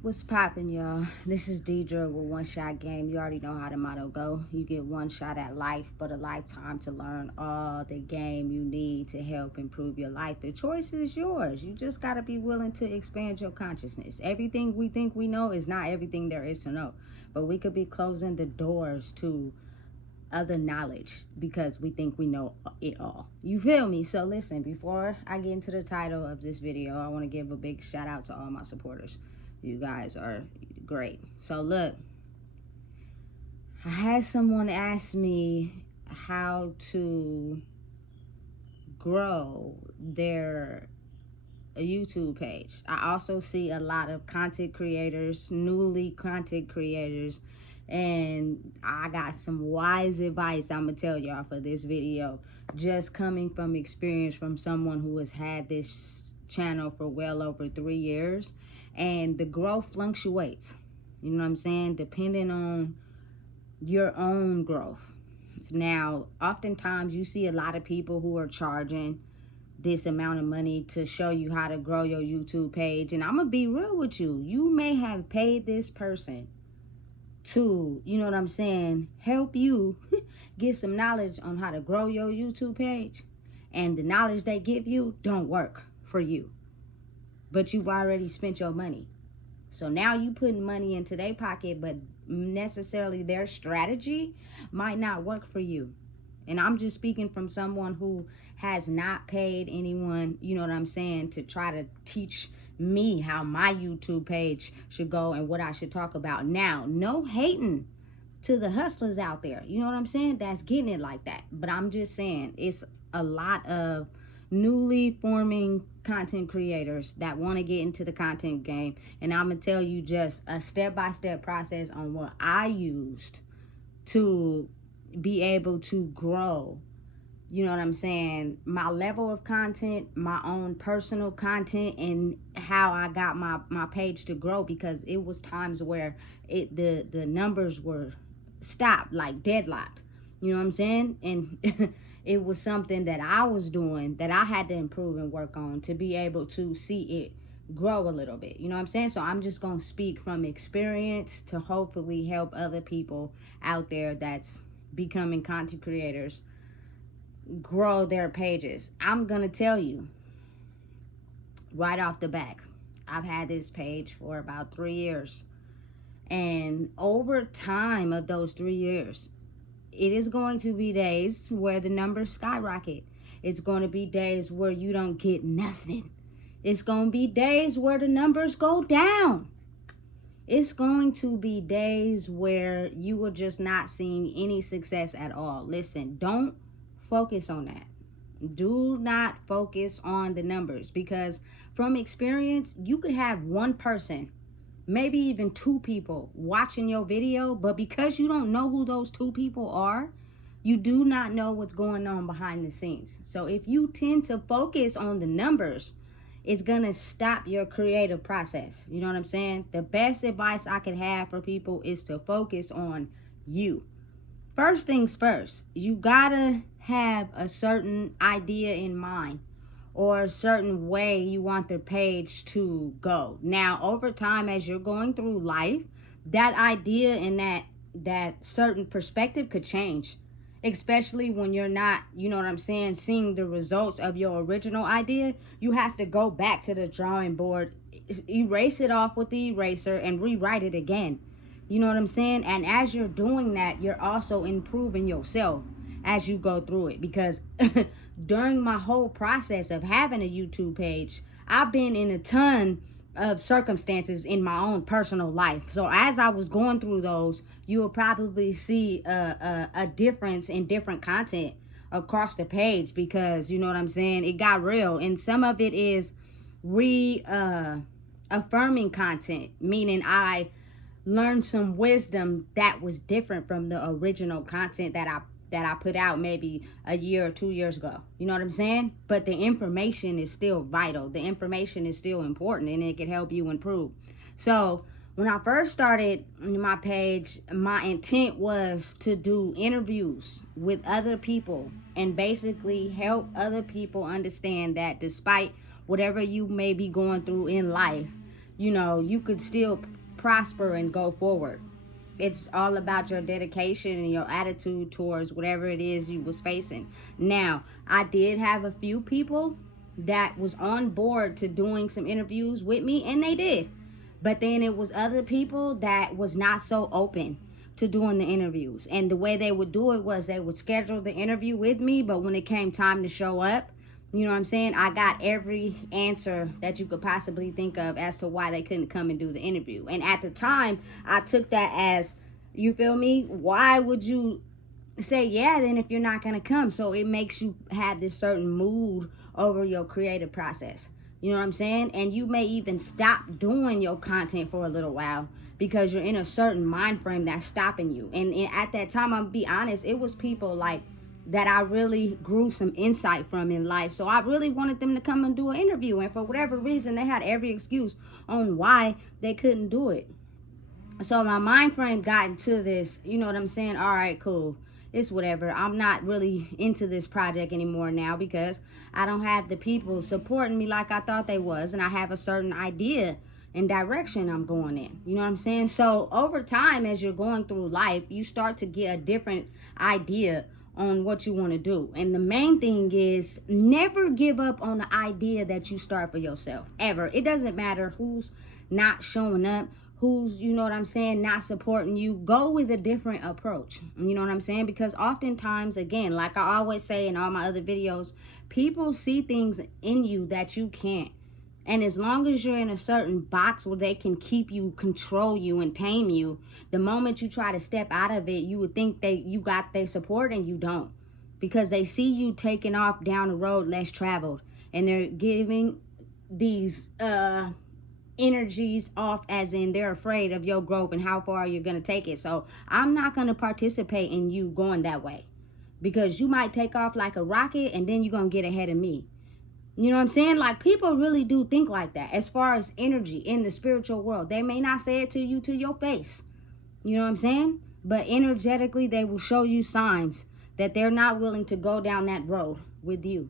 What's poppin', y'all? This is Deidre with One Shot Game. You already know how the motto go. You get one shot at life, but a lifetime to learn all the game you need to help improve your life. The choice is yours. You just gotta be willing to expand your consciousness. Everything we think we know is not everything there is to know. But we could be closing the doors to other knowledge because we think we know it all. You feel me? So listen, before I get into the title of this video, I want to give a big shout out to all my supporters. You guys are great. So look, I had someone ask me how to grow their YouTube page. I also see a lot of content creators, newly content creators, and I got some wise advice I'm gonna tell y'all for this video, just coming from experience from someone who has had this channel for well over 3 years, and the growth fluctuates, you know what I'm saying, depending on your own growth. Now, oftentimes you see a lot of people who are charging this amount of money to show you how to grow your YouTube page, and I'm gonna be real with you, you may have paid this person to, you know what I'm saying, help you get some knowledge on how to grow your YouTube page, and the knowledge they give you don't work for you, but you've already spent your money. So now you putting money into their pocket, but necessarily their strategy might not work for you. And I'm just speaking from someone who has not paid anyone, you know what I'm saying, to try to teach me how my YouTube page should go and what I should talk about. Now, no hating to the hustlers out there, you know what I'm saying, that's getting it like that. But I'm just saying, it's a lot of newly forming content creators that want to get into the content game, and I'm gonna tell you just a step-by-step process on what I used to be able to grow, you know what I'm saying, my level of content, my own personal content, and how I got my page to grow, because it was times where the numbers were stopped, like deadlocked, you know what I'm saying, and it was something that I was doing that I had to improve and work on to be able to see it grow a little bit, you know what I'm saying. So I'm just gonna speak from experience to hopefully help other people out there that's becoming content creators grow their pages. I'm gonna tell you right off the back, I've had this page for about 3 years, and over time of those 3 years, it is going to be days where the numbers skyrocket. It's going to be days where you don't get nothing. It's going to be days where the numbers go down. It's going to be days where you are just not seeing any success at all. Listen, don't focus on that. Do not focus on the numbers, because from experience, you could have one person, maybe even 2 people watching your video, but because you don't know who those 2 people are, you do not know what's going on behind the scenes. So if you tend to focus on the numbers, it's gonna stop your creative process. You know what I'm saying? The best advice I could have for people is to focus on you. First things first, you gotta have a certain idea in mind, or a certain way you want the page to go. Now, over time, as you're going through life, that idea and that certain perspective could change, especially when you're not, you know what I'm saying, seeing the results of your original idea. You have to go back to the drawing board, erase it off with the eraser, and rewrite it again. You know what I'm saying? And as you're doing that, you're also improving yourself as you go through it, because during my whole process of having a YouTube page, I've been in a ton of circumstances in my own personal life. So as I was going through those, you will probably see a difference in different content across the page, because, you know what I'm saying, it got real. And some of it is affirming content, meaning I learned some wisdom that was different from the original content that I put out maybe a year or 2 years ago. You know what I'm saying? But the information is still vital. The information is still important, and it can help you improve. So when I first started my page, my intent was to do interviews with other people and basically help other people understand that despite whatever you may be going through in life, you could still prosper and go forward. It's all about your dedication and your attitude towards whatever it is you was facing. Now, I did have a few people that was on board to doing some interviews with me, and they did. But then it was other people that was not so open to doing the interviews. And the way they would do it was they would schedule the interview with me, but when it came time to show up, you know what I'm saying, I got every answer that you could possibly think of as to why they couldn't come and do the interview. And at the time, I took that as, you feel me? Why would you say yeah then if you're not going to come? So it makes you have this certain mood over your creative process. You know what I'm saying? And you may even stop doing your content for a little while because you're in a certain mind frame that's stopping you. And at that time, I'm gonna be honest, it was people like that I really grew some insight from in life. So I really wanted them to come and do an interview. And for whatever reason, they had every excuse on why they couldn't do it. So my mind frame got into this, you know what I'm saying? All right, cool. It's whatever. I'm not really into this project anymore now because I don't have the people supporting me like I thought they was. And I have a certain idea and direction I'm going in. You know what I'm saying? So over time, as you're going through life, you start to get a different idea on what you want to do. And the main thing is never give up on the idea that you start for yourself, ever. It doesn't matter who's not showing up, who's, you know what I'm saying, not supporting you. Go with a different approach. You know what I'm saying? Because oftentimes, again, like I always say in all my other videos, people see things in you that you can't. And as long as you're in a certain box where they can keep you, control you, and tame you, the moment you try to step out of it, you would think you got their support, and you don't. Because they see you taking off down the road less traveled. And they're giving these energies off, as in they're afraid of your growth and how far you're going to take it. So I'm not going to participate in you going that way. Because you might take off like a rocket, and then you're going to get ahead of me. You know what I'm saying? Like, people really do think like that as far as energy in the spiritual world. They may not say it to you to your face. You know what I'm saying? But energetically, they will show you signs that they're not willing to go down that road with you.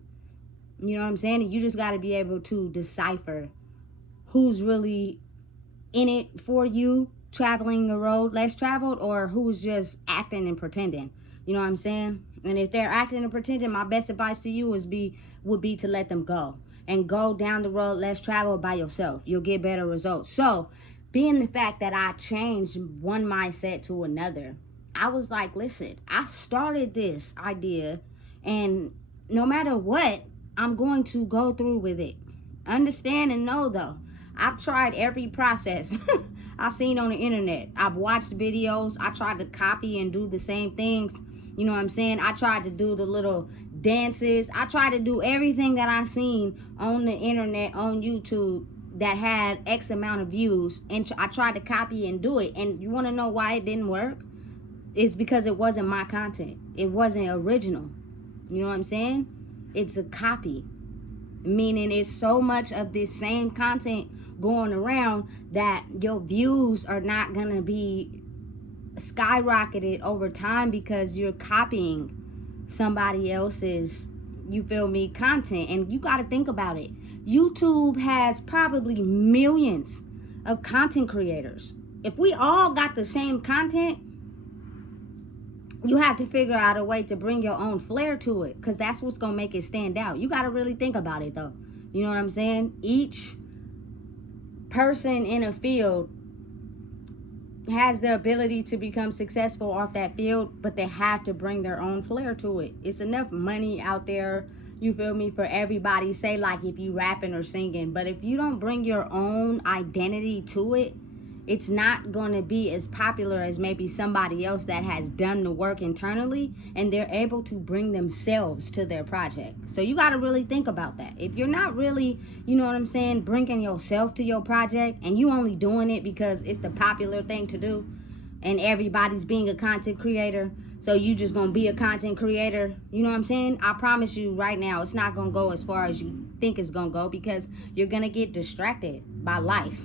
You know what I'm saying? And you just got to be able to decipher who's really in it for you, traveling the road less traveled, or who's just acting and pretending. You know what I'm saying? And if they're acting and pretending, my best advice to you would be to let them go and go down the road less traveled by yourself. You'll get better results. So, being the fact that I changed one mindset to another, I was like, listen, I started this idea, and no matter what, I'm going to go through with it. Understand and know, though, I've tried every process I've seen on the internet. I've watched videos. I tried to copy and do the same things. You know what I'm saying? I tried to do the little dances. I tried to do everything that I seen on the internet, on YouTube, that had X amount of views. And I tried to copy and do it. And you want to know why it didn't work? It's because it wasn't my content. It wasn't original. You know what I'm saying? It's a copy. Meaning it's so much of this same content going around that your views are not going to be skyrocketed over time because you're copying somebody else's, you feel me, content. And you got to think about it. YouTube has probably millions of content creators. If we all got the same content, you have to figure out a way to bring your own flair to it, because that's what's going to make it stand out. You got to really think about it, though. You know what I'm saying? Each person in a field has the ability to become successful off that field, but they have to bring their own flair to it. It's enough money out there, you feel me, for everybody. Say, like, if you rapping or singing, but if you don't bring your own identity to it, it's not going to be as popular as maybe somebody else that has done the work internally and they're able to bring themselves to their project. So you got to really think about that. If you're not really, you know what I'm saying, bringing yourself to your project, and you only doing it because it's the popular thing to do and everybody's being a content creator, so you just going to be a content creator, you know what I'm saying? I promise you right now, it's not going to go as far as you think it's going to go, because you're going to get distracted by life.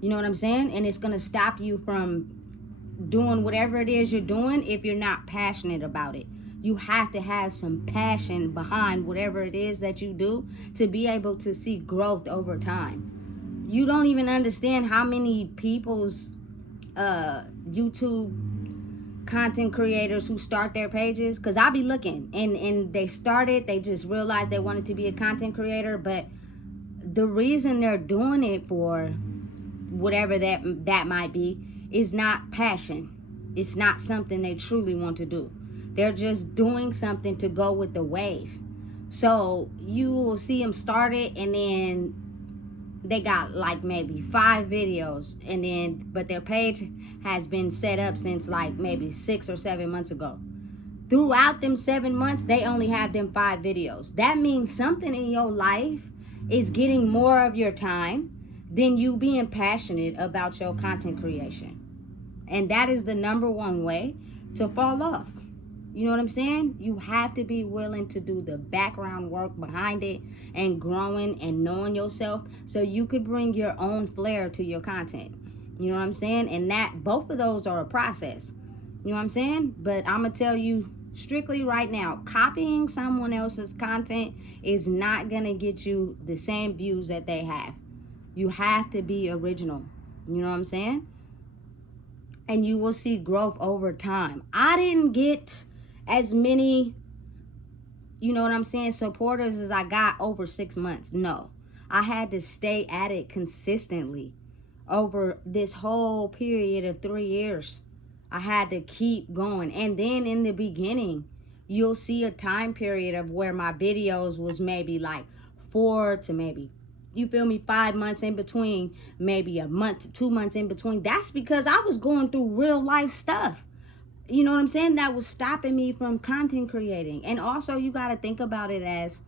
You know what I'm saying? And it's going to stop you from doing whatever it is you're doing if you're not passionate about it. You have to have some passion behind whatever it is that you do to be able to see growth over time. You don't even understand how many people's YouTube content creators who start their pages, because I'll be looking, and they just realized they wanted to be a content creator, but the reason they're doing it for whatever that might be is not passion. It's not something they truly want to do. They're just doing something to go with the wave. So you will see them start it, and then they got like maybe 5 videos, and then but their page has been set up since like maybe 6 or 7 months ago. Throughout them 7 months, they only have them 5 videos. That means something in your life is getting more of your time than you being passionate about your content creation. And that is the number one way to fall off. You know what I'm saying? You have to be willing to do the background work behind it and growing and knowing yourself so you could bring your own flair to your content. You know what I'm saying? And that both of those are a process. You know what I'm saying? But I'm going to tell you strictly right now, copying someone else's content is not going to get you the same views that they have. You have to be original. You know what I'm saying? And you will see growth over time. I didn't get as many, you know what I'm saying, supporters as I got over 6 months. No, I had to stay at it consistently over this whole period of 3 years. I had to keep going. And then in the beginning, you'll see a time period of where my videos was maybe like 4 to maybe, you feel me, 5 months in between, maybe a month to 2 months in between. That's because I was going through real life stuff. You know what I'm saying? That was stopping me from content creating. And also you got to think about it as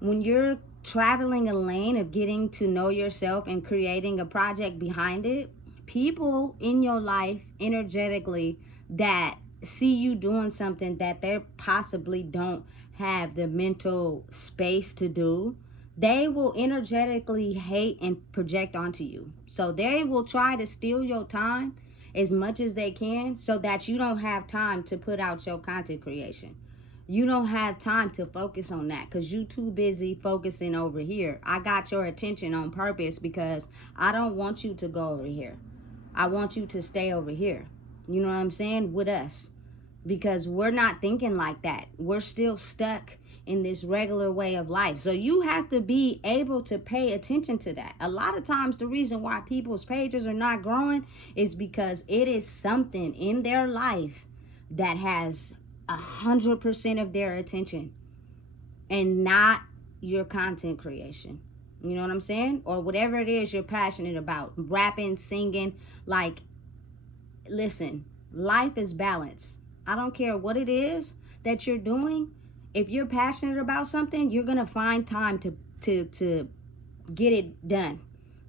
when you're traveling a lane of getting to know yourself and creating a project behind it, people in your life energetically that see you doing something that they possibly don't have the mental space to do, they will energetically hate and project onto you. So they will try to steal your time as much as they can so that you don't have time to put out your content creation. You don't have time to focus on that because you too busy focusing over here. I got your attention on purpose because I don't want you to go over here. I want you to stay over here. You know what I'm saying? With us. Because we're not thinking like that. We're still stuck in this regular way of life. So you have to be able to pay attention to that. A lot of times the reason why people's pages are not growing is because it is something in their life that has 100% of their attention and not your content creation. You know what I'm saying? Or whatever it is you're passionate about. Rapping, singing. Like, listen, life is balance. I don't care what it is that you're doing. If you're passionate about something, you're going to find time to get it done,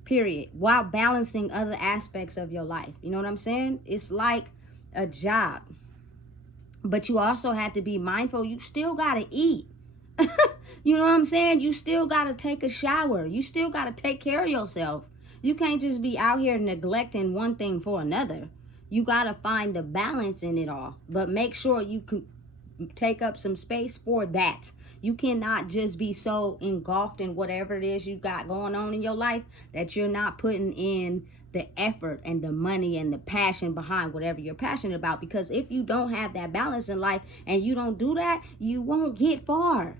period, while balancing other aspects of your life. You know what I'm saying? It's like a job. But you also have to be mindful. You still got to eat. You know what I'm saying? You still got to take a shower. You still got to take care of yourself. You can't just be out here neglecting one thing for another. You got to find the balance in it all. But make sure you can take up some space for that. You cannot just be so engulfed in whatever it is you got going on in your life that you're not putting in the effort and the money and the passion behind whatever you're passionate about. Because if you don't have that balance in life and you don't do that, you won't get far.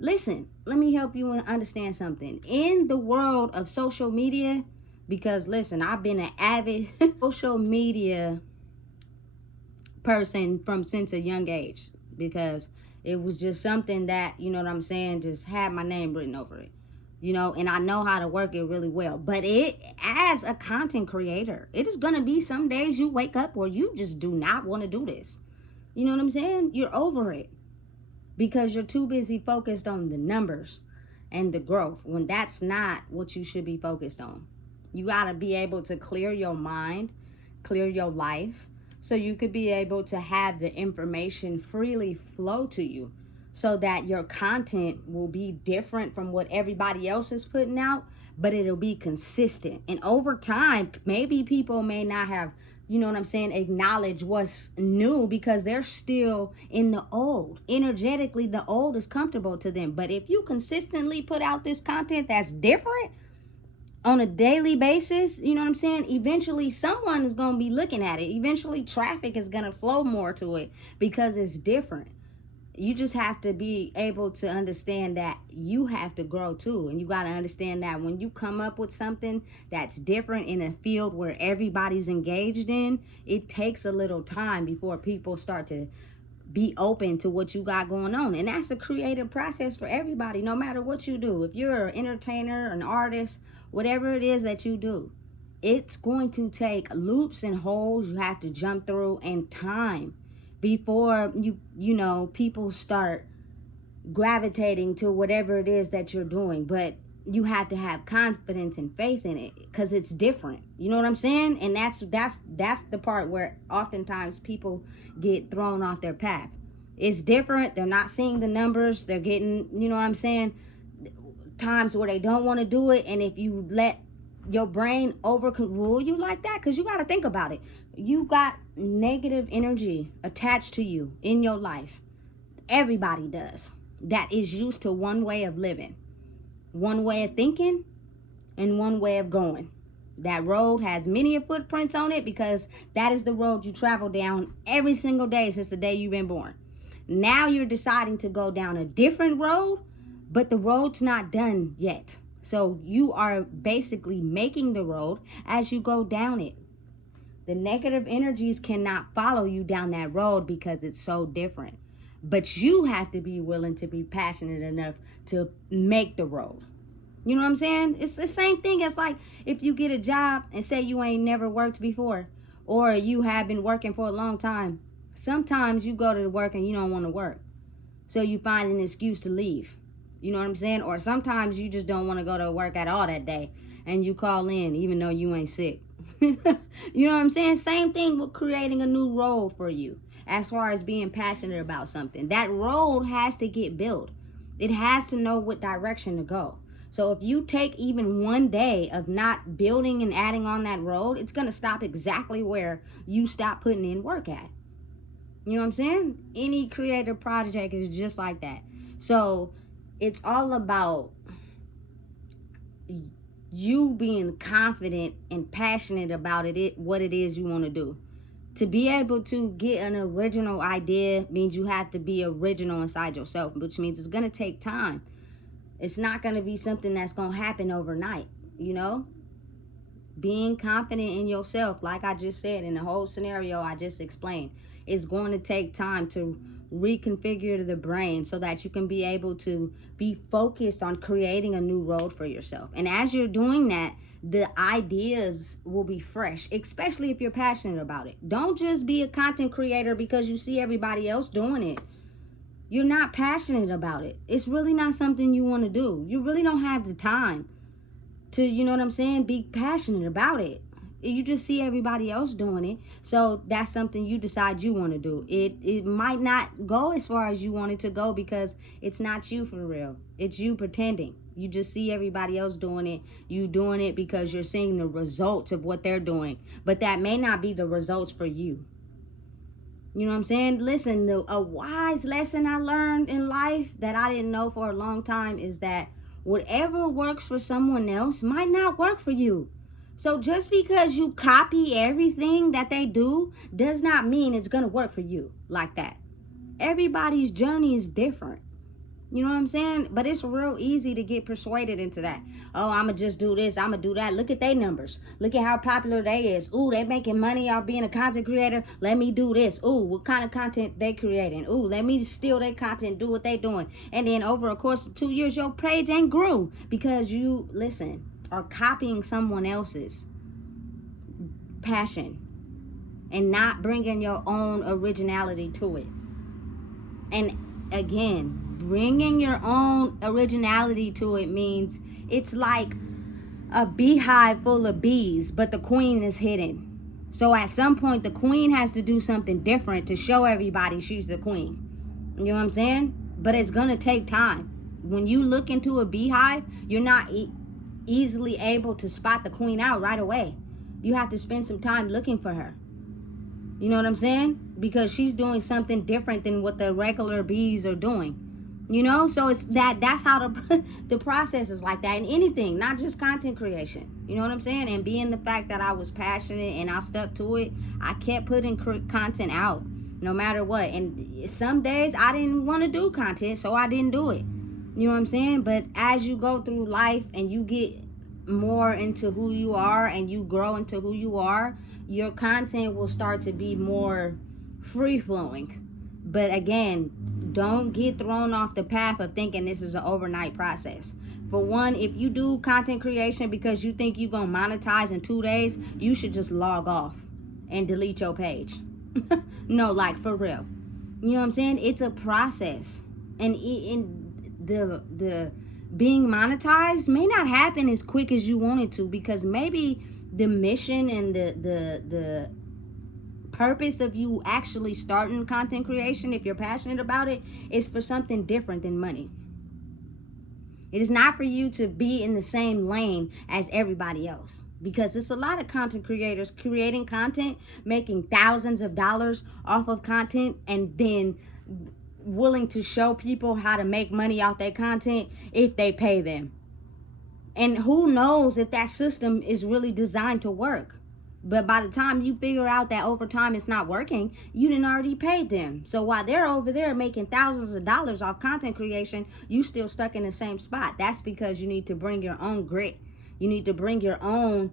Listen, let me help you understand something. In the world of social media, because listen, I've been an avid social media person from since a young age, because it was just something that, you know what I'm saying, just had my name written over it, you know, and I know how to work it really well. But it, as a content creator, it is going to be some days you wake up where you just do not want to do this. You know what I'm saying? You're over it because you're too busy focused on the numbers and the growth when that's not what you should be focused on. You got to be able to clear your mind, clear your life, so you could be able to have the information freely flow to you so that your content will be different from what everybody else is putting out, but it'll be consistent. And over time, maybe people may not have, you know what I'm saying, acknowledge what's new because they're still in the old. Energetically, the old is comfortable to them. But if you consistently put out this content that's different, on a daily basis, you know what I'm saying? Eventually someone is going to be looking at it. Eventually traffic is going to flow more to it because it's different. You just have to be able to understand that you have to grow too. And you got to understand that when you come up with something that's different in a field where everybody's engaged in, it takes a little time before people start to be open to what you got going on. And that's a creative process for everybody, no matter what you do. If you're an entertainer, an artist, whatever it is that you do, it's going to take loops and holes you have to jump through, and time before people start gravitating to whatever it is that you're doing. But you have to have confidence and faith in it because it's different. You know what I'm saying? And that's the part where oftentimes people get thrown off their path. It's different. They're not seeing the numbers. They're getting, you know what I'm saying, times where they don't want to do it. And if you let your brain overrule you like that, because you got to think about it, you got negative energy attached to you in your life. Everybody does. That is used to one way of living, one way of thinking, and one way of going. That road has many footprints on it because that is the road you travel down every single day since the day you've been born. Now you're deciding to go down a different road, but the road's not done yet. So you are basically making the road as you go down it. The negative energies cannot follow you down that road because it's so different. But you have to be willing to be passionate enough to make the road. You know what I'm saying? It's the same thing as like if you get a job and say you ain't never worked before, or you have been working for a long time. Sometimes you go to work and you don't want to work, so you find an excuse to leave. You know what I'm saying? Or sometimes you just don't want to go to work at all that day and you call in even though you ain't sick. You know what I'm saying? Same thing with creating a new road for you as far as being passionate about something. That road has to get built. It has to know what direction to go. So if you take even one day of not building and adding on that road, it's going to stop exactly where you stop putting in work at. You know what I'm saying? Any creative project is just like that. So it's all about you being confident and passionate about what it is you want to do. To be able to get an original idea means you have to be original inside yourself, which means it's going to take time. It's not going to be something that's going to happen overnight, you know? Being confident in yourself, like I just said in the whole scenario I just explained, is going to take time to reconfigure the brain so that you can be able to be focused on creating a new road for yourself. And as you're doing that, the ideas will be fresh, especially if you're passionate about it. Don't just be a content creator because you see everybody else doing it. You're not passionate about it. It's really not something you want to do. You really don't have the time to, you know what I'm saying, be passionate about it. You just see everybody else doing it, so that's something you decide you want to do. It might not go as far as you want it to go because it's not you for real. It's you pretending. You just see everybody else doing it. You doing it because you're seeing the results of what they're doing, but that may not be the results for you. You know what I'm saying? Listen, a wise lesson I learned in life that I didn't know for a long time is that whatever works for someone else might not work for you. So just because you copy everything that they do does not mean it's going to work for you like that. Everybody's journey is different. You know what I'm saying? But it's real easy to get persuaded into that. Oh, I'm going to just do this. I'm going to do that. Look at their numbers. Look at how popular they is. Ooh, they making money off being a content creator. Let me do this. Ooh, what kind of content they creating? Ooh, let me steal their content, do what they doing. And then over a course of 2 years, your page ain't grew because you, listen, are copying someone else's passion and not bringing your own originality to it. And again, bringing your own originality to it means it's like a beehive full of bees, but the queen is hidden. So at some point, the queen has to do something different to show everybody she's the queen. You know what I'm saying? But it's going to take time. When you look into a beehive, you're not easily able to spot the queen out right away. You have to spend some time looking for her. You know what I'm saying? Because she's doing something different than what the regular bees are doing. You know, so it's that's how the process is like that in anything, not just content creation. You know what I'm saying? And being the fact that I was passionate and I stuck to it, I kept putting content out no matter what. And some days I didn't want to do content, so I didn't do it. You know what I'm saying? But as you go through life and you get more into who you are and you grow into who you are, your content will start to be more free flowing. But again, don't get thrown off the path of thinking this is an overnight process. For one, if you do content creation because you think you're going to monetize in 2 days, you should just log off and delete your page. No, like for real. You know what I'm saying? It's a process. And the being monetized may not happen as quick as you want it to, because maybe the mission and the purpose of you actually starting content creation, if you're passionate about it, is for something different than money. It is not for you to be in the same lane as everybody else, because it's a lot of content creators creating content, making thousands of dollars off of content, and then willing to show people how to make money off their content if they pay them. And who knows if that system is really designed to work. But by the time you figure out that over time it's not working, you done already paid them. So while they're over there making thousands of dollars off content creation, you still stuck in the same spot. That's because you need to bring your own grit. You need to bring your own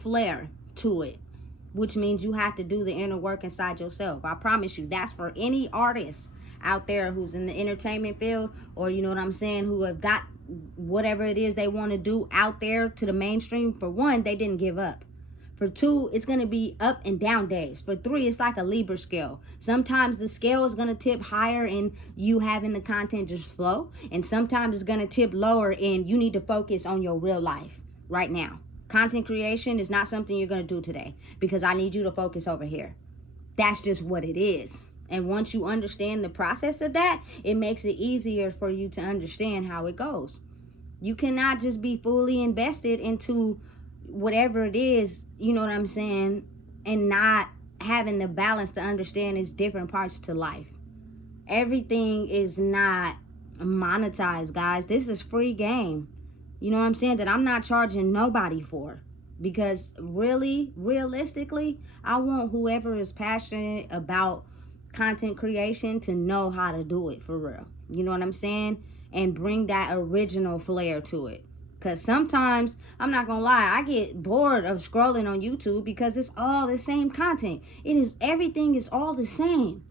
flair to it, which means you have to do the inner work inside yourself. I promise you, that's for any artist out there who's in the entertainment field, or you know what I'm saying, who have got whatever it is they want to do out there to the mainstream. For one, they didn't give up. For two, it's going to be up and down days. For three, it's like a Libra scale. Sometimes the scale is going to tip higher in you having the content just flow. And sometimes it's going to tip lower in you need to focus on your real life right now. Content creation is not something you're going to do today because I need you to focus over here. That's just what it is. And once you understand the process of that, it makes it easier for you to understand how it goes. You cannot just be fully invested into whatever it is, you know what I'm saying, and not having the balance to understand its different parts to life. Everything is not monetized, guys. This is free game. You know what I'm saying? That I'm not charging nobody for. Because really, realistically, I want whoever is passionate about content creation to know how to do it for real. You know what I'm saying? And bring that original flair to it. Because sometimes, I'm not going to lie, I get bored of scrolling on YouTube because it's all the same content. Everything is all the same.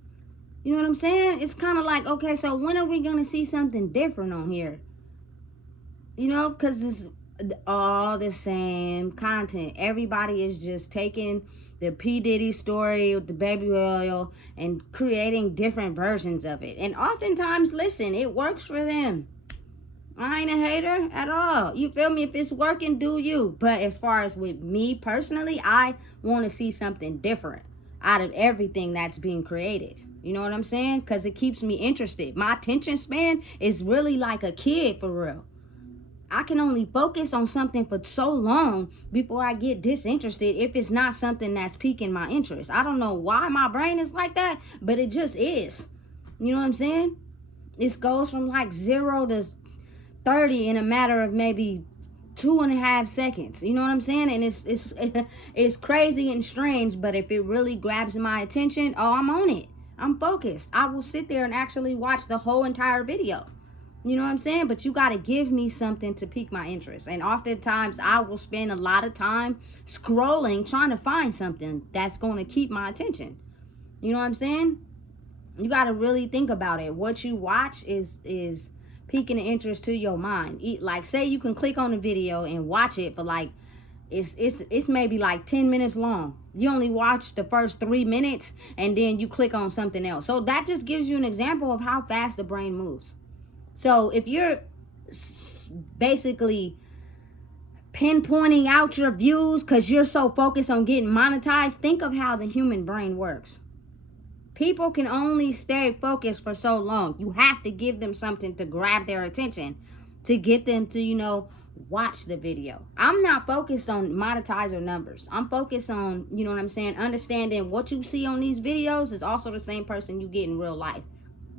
You know what I'm saying? It's kind of like, okay, so when are we going to see something different on here? You know, because it's all the same content. Everybody is just taking the P. Diddy story with the baby oil and creating different versions of it. And oftentimes, listen, it works for them. I ain't a hater at all. You feel me? If it's working, do you. But as far as with me personally, I want to see something different out of everything that's being created. You know what I'm saying? Because it keeps me interested. My attention span is really like a kid for real. I can only focus on something for so long before I get disinterested if it's not something that's piquing my interest. I don't know why my brain is like that, but it just is. You know what I'm saying? It goes from like 0 to 30 in a matter of maybe 2.5 seconds. You know what I'm saying? And it's crazy and strange, but if it really grabs my attention, oh, I'm on it. I'm focused. I will sit there and actually watch the whole entire video. You know what I'm saying? But you got to give me something to pique my interest. And oftentimes I will spend a lot of time scrolling, trying to find something that's going to keep my attention. You know what I'm saying? You got to really think about it. What you watch is piquing the interest to your mind. Like, say you can click on a video and watch it for like, it's maybe like 10 minutes long. You only watch the first 3 minutes and then you click on something else. So that just gives you an example of how fast the brain moves. So if you're basically pinpointing out your views because you're so focused on getting monetized, think of how the human brain works. People can only stay focused for so long. You have to give them something to grab their attention to get them to, you know, watch the video. I'm not focused on monetizer numbers. I'm focused on, you know what I'm saying, understanding what you see on these videos is also the same person you get in real life.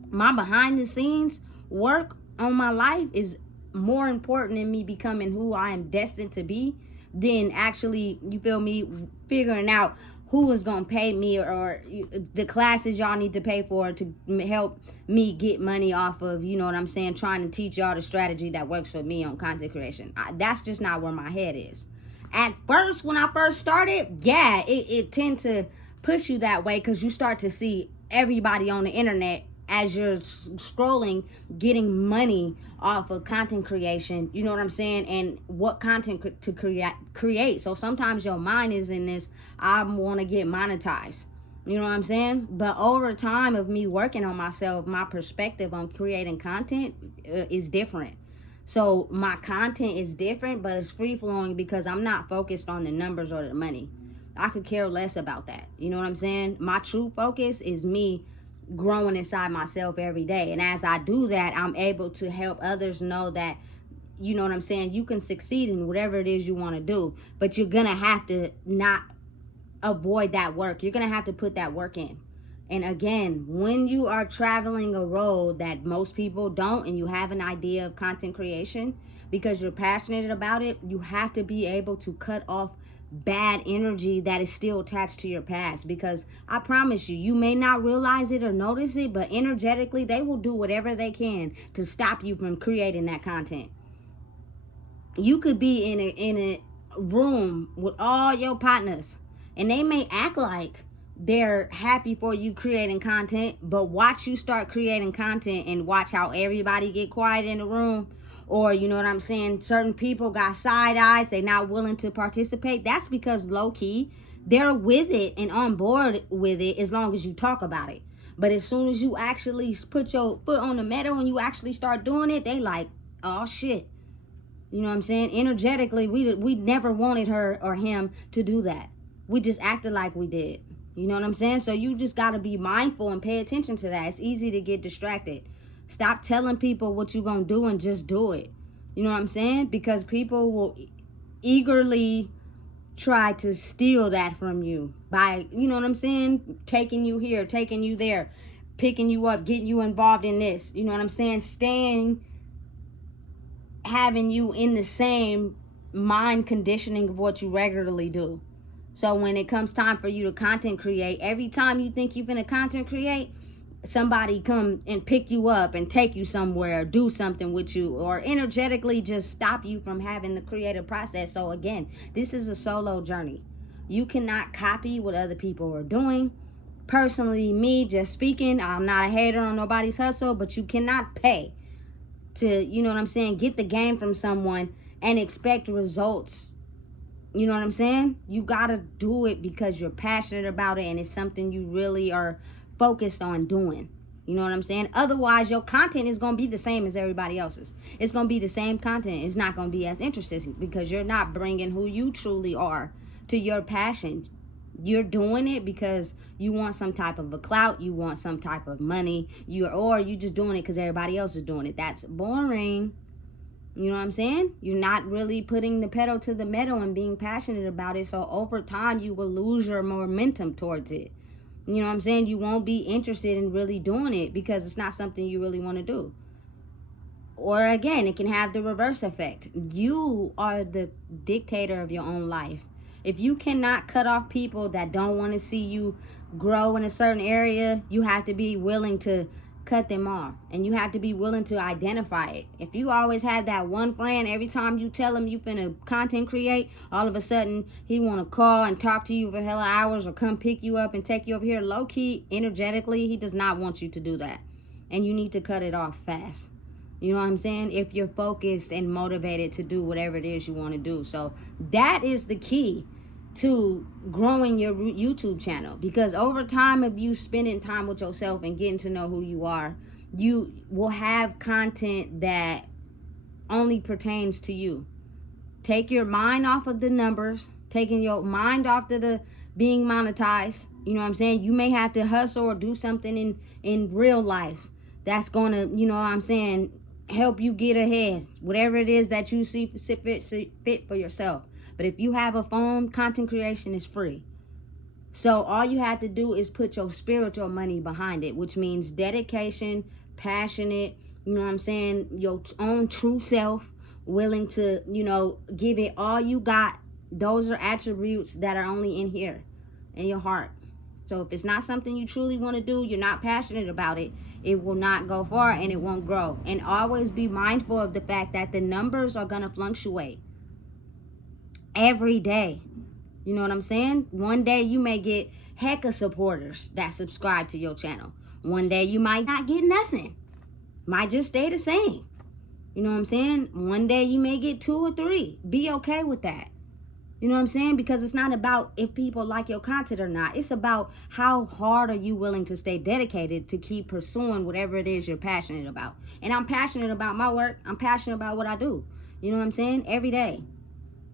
My behind the scenes work on my life is more important than me becoming who I am destined to be than actually, you feel me, figuring out who is going to pay me, or the classes y'all need to pay for to help me get money off of, you know what I'm saying, trying to teach y'all the strategy that works for me on content creation. That's just not where my head is. At first, when I first started, yeah, it tend to push you that way, because you start to see everybody on the internet as you're scrolling getting money off of content creation, you know what I'm saying, and what content to create. So sometimes your mind is in this, I want to get monetized, you know what I'm saying. But over time of me working on myself, my perspective on creating content is different. So my content is different, but it's free flowing because I'm not focused on the numbers or the money. I could care less about that, you know what I'm saying. My true focus is me growing inside myself every day. And as I do that, I'm able to help others know that, you know what I'm saying, you can succeed in whatever it is you want to do, but you're gonna have to not avoid that work. You're gonna have to put that work in. And again, when you are traveling a road that most people don't, and you have an idea of content creation because you're passionate about it, you have to be able to cut off bad energy that is still attached to your past. Because I promise you, you may not realize it or notice it, but energetically they will do whatever they can to stop you from creating that content. You could be in a room with all your partners, and they may act like they're happy for you creating content, but watch you start creating content and watch how everybody get quiet in the room. Or, you know what I'm saying, certain people got side eyes, they not willing to participate. That's because low key they're with it and on board with it as long as you talk about it. But as soon as you actually put your foot on the metal and you actually start doing it, they like, oh shit. You know what I'm saying? Energetically, we never wanted her or him to do that. We just acted like we did. You know what I'm saying? So you just got to be mindful and pay attention to that. It's easy to get distracted. Stop telling people what you're going to do and just do it. You know what I'm saying? Because people will eagerly try to steal that from you by, you know what I'm saying, taking you here, taking you there, picking you up, getting you involved in this. You know what I'm saying? Having you in the same mind conditioning of what you regularly do. So when it comes time for you to content create, every time you think you're gonna content create, somebody come and pick you up and take you somewhere, do something with you, or energetically just stop you from having the creative process. So again, this is a solo journey. You cannot copy what other people are doing. Personally, me just speaking, I'm not a hater on nobody's hustle, but you cannot pay to, you know what I'm saying, get the game from someone and expect results. You know what I'm saying? You gotta do it because you're passionate about it and it's something you really are focused on doing. You know what I'm saying? Otherwise, your content is gonna be the same as everybody else's. It's gonna be the same content. It's not gonna be as interesting because you're not bringing who you truly are to your passion. You're doing it because you want some type of a clout, you want some type of money, or you just doing it because everybody else is doing it. That's boring. You know what I'm saying? You're not really putting the pedal to the metal and being passionate about it. So over time, you will lose your momentum towards it. You know what I'm saying? You won't be interested in really doing it because it's not something you really want to do. Or again, it can have the reverse effect. You are the dictator of your own life. If you cannot cut off people that don't want to see you grow in a certain area, you have to be willing to cut them off. And you have to be willing to identify it. If you always have that one friend, every time you tell him you finna content create, all of a sudden he want to call and talk to you for hella hours or come pick you up and take you over here. Low key, energetically, he does not want you to do that. And you need to cut it off fast. You know what I'm saying? If you're focused and motivated to do whatever it is you want to do. So that is the key to growing your YouTube channel, because over time of you spending time with yourself and getting to know who you are, you will have content that only pertains to you. Take your mind off of the numbers, taking your mind off of the being monetized. You know what I'm saying? You may have to hustle or do something in real life that's gonna, you know what I'm saying, help you get ahead, whatever it is that you see fit for yourself. But if you have a phone, content creation is free. So all you have to do is put your spiritual money behind it, which means dedication, passionate, You know what I'm saying? Your own true self, willing to, give it all you got. Those are attributes that are only in here, in your heart. So if it's not something you truly want to do, you're not passionate about it, it will not go far and it won't grow. And always be mindful of the fact that the numbers are going to fluctuate every day. You know what I'm saying? One day you may get heck of supporters that subscribe to your channel. One day you might not get nothing. Might just stay the same. You know what I'm saying? One day you may get 2 or 3. Be okay with that. You know what I'm saying? Because it's not about if people like your content or not. It's about how hard are you willing to stay dedicated to keep pursuing whatever it is you're passionate about. And I'm passionate about my work. I'm passionate about what I do. You know what I'm saying? Every day.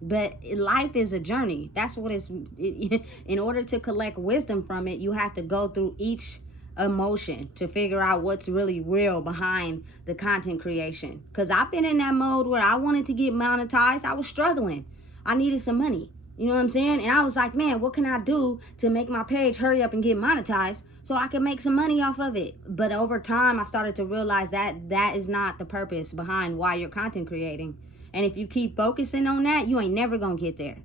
But life is a journey. That's what it's. In order to collect wisdom from it, you have to go through each emotion to figure out what's really real behind the content creation. Because I've been in that mode where I wanted to get monetized. I was struggling. I needed some money. You know what I'm saying? And I was like, man, what can I do to make my page hurry up and get monetized so I can make some money off of it? But over time, I started to realize that that is not the purpose behind why you're content creating. And if you keep focusing on that, you ain't never gonna get there.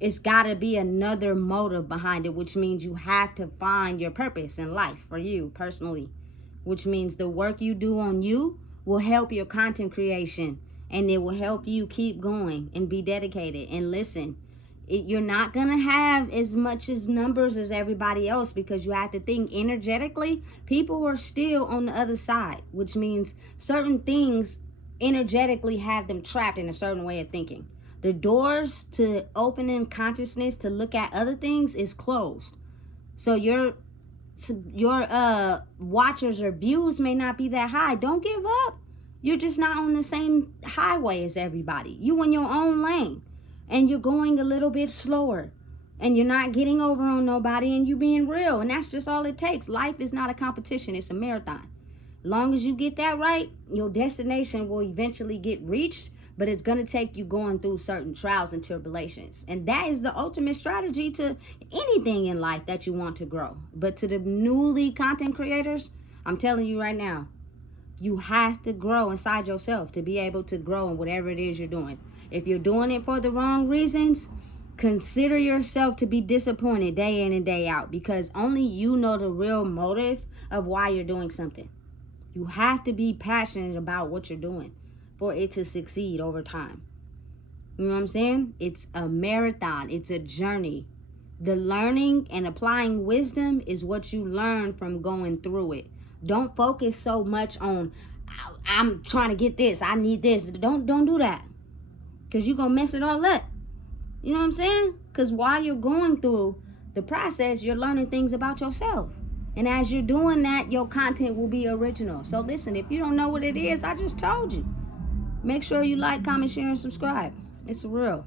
It's gotta be another motive behind it, which means you have to find your purpose in life for you personally, which means the work you do on you will help your content creation, and it will help you keep going and be dedicated. And listen, you're not gonna have as much as numbers as everybody else, because you have to think energetically. People are still on the other side, which means certain things energetically have them trapped in a certain way of thinking. The doors to opening consciousness to look at other things is closed. So your watchers or views may not be that high. Don't give up. You're just not on the same highway as everybody. You in your own lane, and you're going a little bit slower, and you're not getting over on nobody, and you being real. And that's just all it takes. Life is not a competition. It's a marathon. Long as you get that right, your destination will eventually get reached, but it's going to take you going through certain trials and tribulations. And that is the ultimate strategy to anything in life that you want to grow. But to the newly content creators, I'm telling you right now, you have to grow inside yourself to be able to grow in whatever it is you're doing. If you're doing it for the wrong reasons, consider yourself to be disappointed day in and day out, because only you know the real motive of why you're doing something. You have to be passionate about what you're doing for it to succeed over time. You know what I'm saying? It's a marathon. It's a journey. The learning and applying wisdom is what you learn from going through it. Don't focus so much on, I'm trying to get this, I need this. Don't do that, because you're going to mess it all up. You know what I'm saying? Because while you're going through the process, you're learning things about yourself. And as you're doing that, your content will be original. So listen, if you don't know what it is, I just told you. Make sure you like, comment, share, and subscribe. It's real.